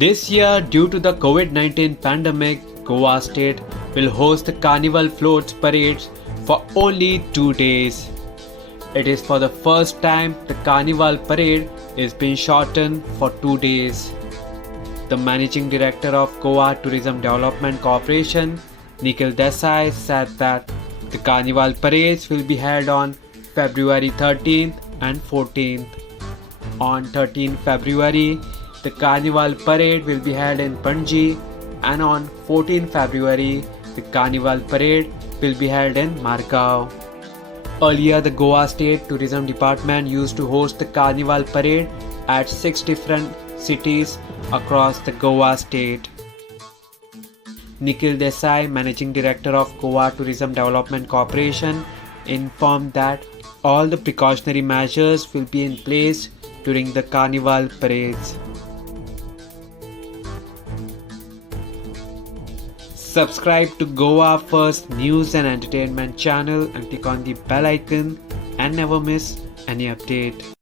This year, due to the COVID-19 pandemic, Goa State will host the Carnival Floats parades for only 2 days. It is for the first time the Carnival parade is being shortened for 2 days. The Managing Director of Goa Tourism Development Corporation, Nikhil Desai, said that the Carnival parades will be held on February 13th and 14th. On 13 February, the Carnival parade will be held in Panji, and on 14 February, the Carnival parade will be held in Margao. Earlier, the Goa State Tourism Department used to host the Carnival parade at 6 different cities across the Goa state. Nikhil Desai, Managing Director of Goa Tourism Development Corporation, informed that all the precautionary measures will be in place during the Carnival parades. Subscribe to Goa First News and Entertainment channel and click on the bell icon and never miss any update.